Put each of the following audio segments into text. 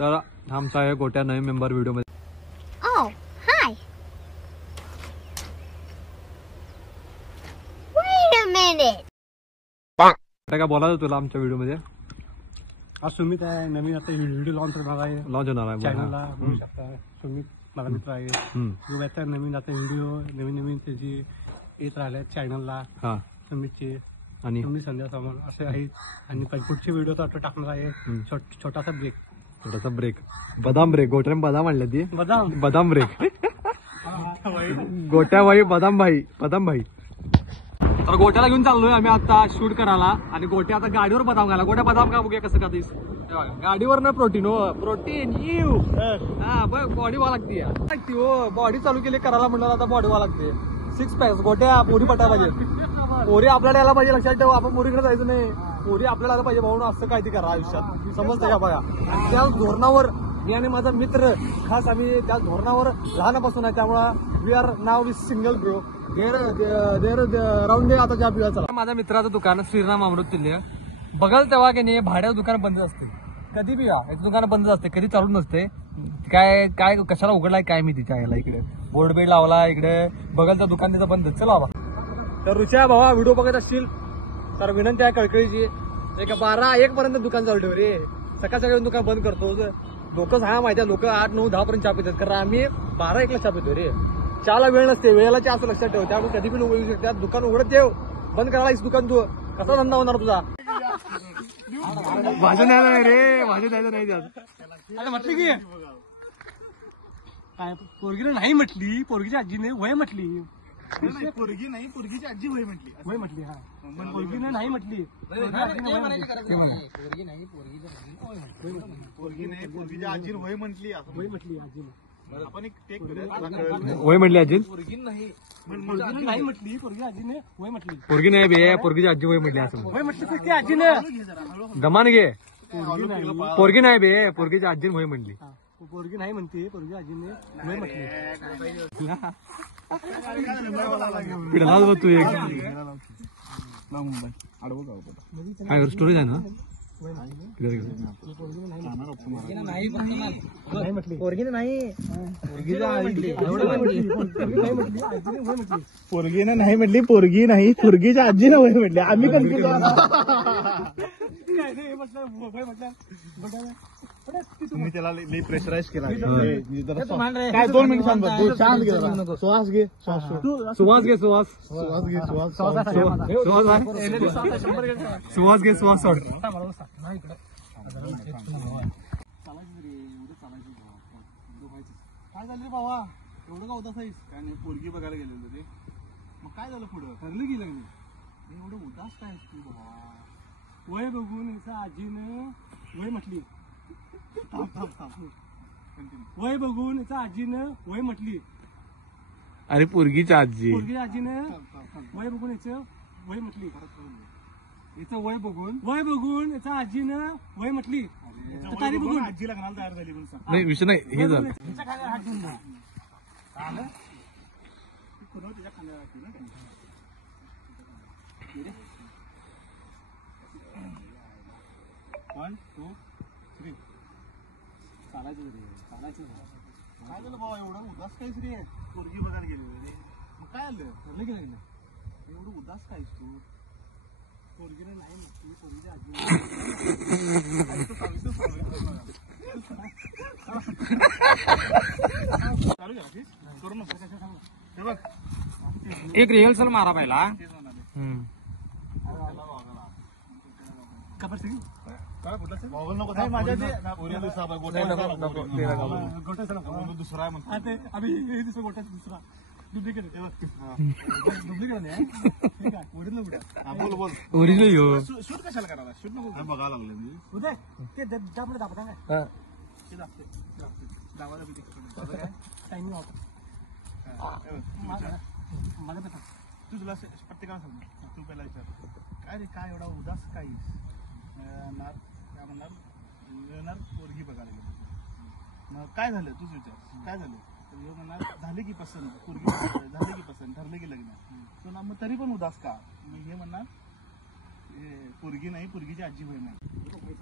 तर आमचा आहे गोट्या नवीन मेंबर व्हिडिओ मध्ये. Oh, hi. Wait a minute. काय बोलायचं तुला आमच्या व्हिडिओ मध्ये? आज सुमित आहे नवीन आता व्हिडिओ लॉन्च होणार आहे लॉन्च होणार आहे चॅनलला बघू शकता. सुमित माझा मित्र आहे. जो आता नवीन आता व्हिडिओ नवीन त्याची येत राहिल्या चॅनलला हा सुमितचे आणि सुमित संध्या समोर असे आहेत. आणि पुढचे व्हिडिओ तर आता टाकणार आहे. छोटासा ब्रेक, थोडासा ब्रेक, बदाम ब्रेक. गोट्याने बदाम आणले ती बदाम ब्रेक. गोट्या भाई बदाम भाई. तर गोट्याला घेऊन चाललोय आम्ही आता शूट करायला. आणि गोट्या आता गाडीवर बदाम घाला. गोट्या बदाम का बघूया कसं खातीस. गाडीवर ना प्रोटीन प्रोटीन यू हा बघ बॉडी व्हा लागते हो. बॉडी चालू केली करायला म्हणलं आता बॉडी व्हा लागते. 6 पॅक्स गोट्या पोरी पटायला पाहिजे. पोरी आपल्याला यायला पाहिजे. लक्षात ठेवा आपण पोरीकडे जायचं नाही. पोरी आपल्याला आलं पाहिजे म्हणून असं काय ते करा आयुष्यात. समजतं का बघा. त्या धोरणावर मी आणि माझा मित्र खास आम्ही त्या धोरणावर लहानपासून आहे. त्यामुळे we are now with single bro there round दे आता चहा पिऊया चला. माझ्या मित्राचं दुकान श्रीराम अमृत किल्ले बघाल तेव्हा की नाही भाड्याचं दुकान बंद असते. कधी बी या दुकान बंद असते, कधी चालू नसते. काय कशाला उघडलाय काय मी तिच्या यायला. इकडे बोर्ड बेड लावला इकडे बघाल तर दुकान तिथं बंद. चला बाबा. तर ऋषा भावा व्हिडिओ बघत असतील तर विनंती आहे कळकळीची. एक 12-1 पर्यंत दुकान चालू ठेव रे. सकाळ दुकान बंद करतो. लोकच हा माहिती आहे. लोक 8, 9, 10 पर्यंत चहा पितात. कारण आम्ही 12-1 ला चहा पितो रे. चहाला वेळ नसते. वेळेला चहा असं लक्षात ठेव. त्यामुळे कधी पण लोक येऊ शकतात. दुकान उघडत ठेव. बंद करायला दुकान तू कसा धंदा होणार तुझा. भाषण द्यायला नाही रे. भाषण द्यायचं नाही त्यात. म्हटली की काय पोरगीने नाही म्हटली. पोरगीच्या आजीने वय म्हटली. पोरगी नाही पोरगीची आजी वय म्हटली. वय म्हटली. हा पोरगीने नाही म्हटली. पोरगी नाही पोरगीच्या आजीने वय म्हटली. वय म्हटली आजीने. आपण एक टेक वय म्हटली आजी. पोरगीने नाही म्हटली. पोरगी आजीने वय म्हटली. पोरगी नाही बे पोरगीची आजी वय म्हटली असं वय म्हटली की आजीने दमान घे. पोरगी नाही. पोरगी नाही बे पोरगीची आजी वय म्हटली. पोरगी नाही म्हणते. पोरगी आजीने वय म्हटली. पिढाला बघ तू एक काय स्टोरी आहे ना. पोरगीने नाही. पोरगीने नाही म्हटली. पोरगी नाही पोरगीच्या आजीने वय म्हटली. आम्ही कन्फ्युज तुम्ही त्याला लई प्रेशराईज केला. काय 2 मिनिट सांग. शांत घे जरा. श्वास घे. सुवास घे सुवास सुवास घे सुवास सोड. काय झालं रे बाबा. एवढं का उदास आहेस. काय नाही पोरगी बघायला गेलेलो ते. मग काय झालं पुढं. ठरलं की लग्न. एवढं उदास काय तू बाबा. वय बघून आजीनं वय म्हटली. वय बघून आजीनं वय म्हटली. अरे पोरगीची आजी. पोरगीच्या आजीनं वय बघून याचं वय म्हटली. हिचं वय बघून याचा आजीनं वय म्हटली. तारी बघून आजी लग्नाला तयार झाली म्हणून सांग. नाही विषय नाही हे झालं. तिच्या खाली हात घेऊन जा. तिच्या खांद्यावर हात ठेवून. 1, 2, 3 चालायचं रे. चालायचं काय झालं बाबा. एवढं उदास काहीच रे. पोरगी बघायला गेलेलो रे. मग काय आलं. ठरलं की लग्न. एवढं उदास काहीच तू. पोरगीने नाही म्हटली. पोरगीच्या आजी चालू घ्या करू नको. हे बघ एक रिहर्सल मारा पहिला. खबर सिंग काय कुठलं बॉगल नको. माझ्या दुसरा आहे म्हणतो. ते आम्ही हे दुसरं गोट्याचं दुसरा डुप्लिकेट बोल बोल. ओरिजिनल शूट कशाला करायला. शूट नको बघायला लागले मी. उदय ते दाबले दाबता काय ते दाबते दाबायला टायमिंग होता. मला बघा तू तुला प्रत्येकाला सांग. तू पहिला विचार काय रे काय एवढा उदास काही काय म्हणणार पोरगी बघायला गेलो. मग काय झालं तूच विचार काय झालं. तर म्हणणार झाले की पसंत. पोरगी झाले की पसंत. ठरले की लग्न. तो ना मग तरी पण उदास का. मी हे म्हणणार पोरगी नाही पोरगीची आजी होय नाही.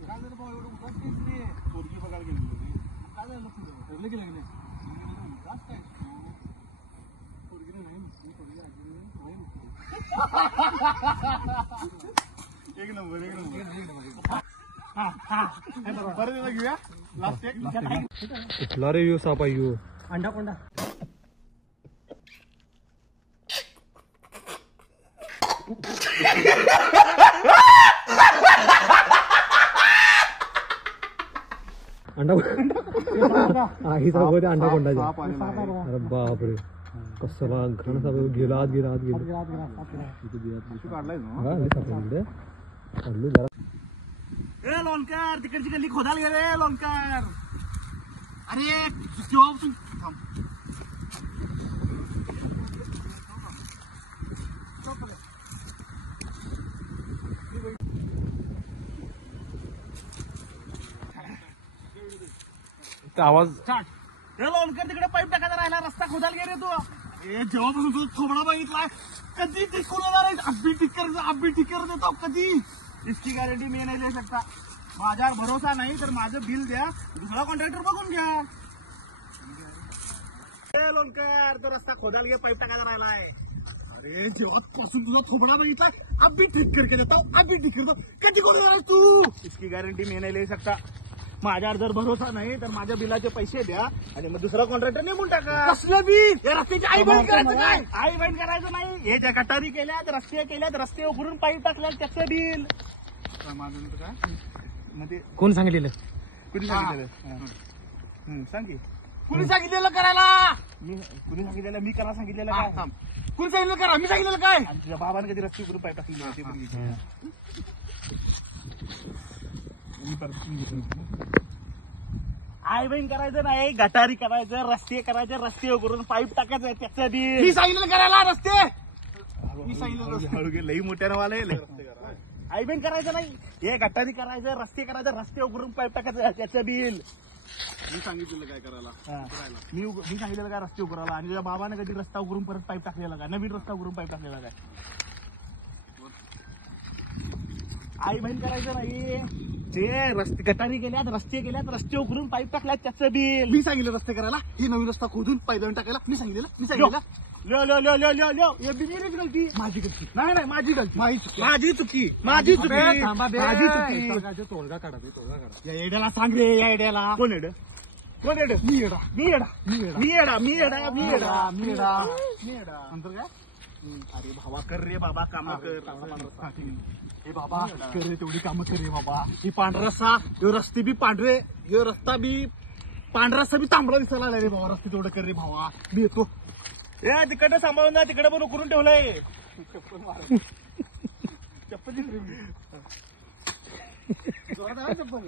काय झालं भाऊ एवढं उदास काहीच रे. पोरगी बघायला गेलो. गेले गेले गेले जास्त काय एक नंबर एक नंबर. परत एकदा घेऊया लास्ट एक. कुठला रे यू सापा यू अंडा कोंडा अंडा ही सांगते अंडा कोंडाचा. अरे बापरे कसला घण साप गेला आत गेला आत गेला काढलाय ना. हा लई साप आहे इकडे. काढलो जरा. ए लोणकर तिकडची गल्ली खोदाल गे रे लोणकर. अरे जॉब तू थांब. आवाज ए लोणकर तिकडे पाईप टाकायचा राहिला रस्ता खोदाल गे रे तू. ए जेव्हापासून तुझा थोबडा बघितलाय कधी टिकून येणार आहे. अब्बी टिकर देतो कधी. इसकी गॅरंटी मी नाही देऊ शकता. माझ्यावर भरोसा नाही तर माझं बिल द्या दुसरा कॉन्ट्रॅक्टर बघून घ्या. ए लोणकर तो रस्ता खोदाल गे पाईप टाकायचा राहिलाय. अरे जेव्हापासून तुझा थोबडा बघितलाय अब्बी ठीक करके देतो अब्बी ठीक करतो कधी करून येणार तू. इसकी गॅरंटी मी नाही देऊ शकता. माझ्यावर जर भरोसा नाही तर माझ्या बिलाचे पैसे द्या आणि मग दुसरा कॉन्ट्रॅक्टर नेमून टाका. कसलं बिल. या रस्त्याची आई बंद करायचं काय. आई बंद करायचं नाही. हे ज्या गटारी केल्यात रस्ते केल्यात रस्ते उघडून पाईप टाकल्यात त्याचं बिल. माझं काय मग ते कोण सांगितलेलं. कुणी सांगितलेलं सांग की. कुणी सांगितलेलं करायला. मी कुणी सांगितलेलं मी करा सांगितलेलं काय. कुणी सांगितलं करा मी सांगितलेलं काय. आणि तुझ्या बाबाने कधी रस्ते उघडून पाईप टाकली ते पण आई बहीण करायचं नाही गटारी करायचं रस्ते करायचे रस्ते उघडून पाईप टाकायचं त्याचं बिल. मी सांगितलं करायला रस्ते. मी सांगितलं लई मोठ्या नावाला आई बहीण करायचं नाही. हे गटारी करायचं रस्ते करायचं रस्ते उघडून पाईप टाकायचं त्याचं बिल. मी सांगितलेलं काय करायला. मी सांगितलेलं काय रस्ते उघडायला आणि तुझ्या बाबाने कधी रस्ता उघडून परत पाईप टाकलेला काय नवीन रस्ता उघडून पाईप टाकलेला काय. आई बहीण करायचं नाही. जे रस्ते गटारी केल्यात रस्ते उघडून पाईप टाकल्यात त्याचं बिल. मी सांगितलं रस्ते करायला हे नवीन रस्ता खोदून पायदळून टाकायला मी सांगितलं low low low low low low हे बिनीच गलती. माझी गलती नाही माझी गलती माझी चुकी माझी चुकी. तोडगा काढा तोडगा काढा. या येड्याला सांग रे या येड्याला. कोण येड कोण येड. मी येडा मी येडा मी येडा मी येडा मी येडा मी येडा मी येडा नंतर काय. अरे भावा कर रे बाबा काम कर. हे बाबा कर रे तेवढी कामं कर रे बाबा. ही पांढरा रस्ता ह्यो रस्ते बी पांढरे ह्यो रस्ता बी पांढरा रस्ता बी तांबडा दिसायला लागला रे भावा. रस्ते तेवढं कर रे भावा. मी येतो. ए तिकडे सांभाळून जा तिकडे पण उकरून ठेवलंय. चप्पल चप्पल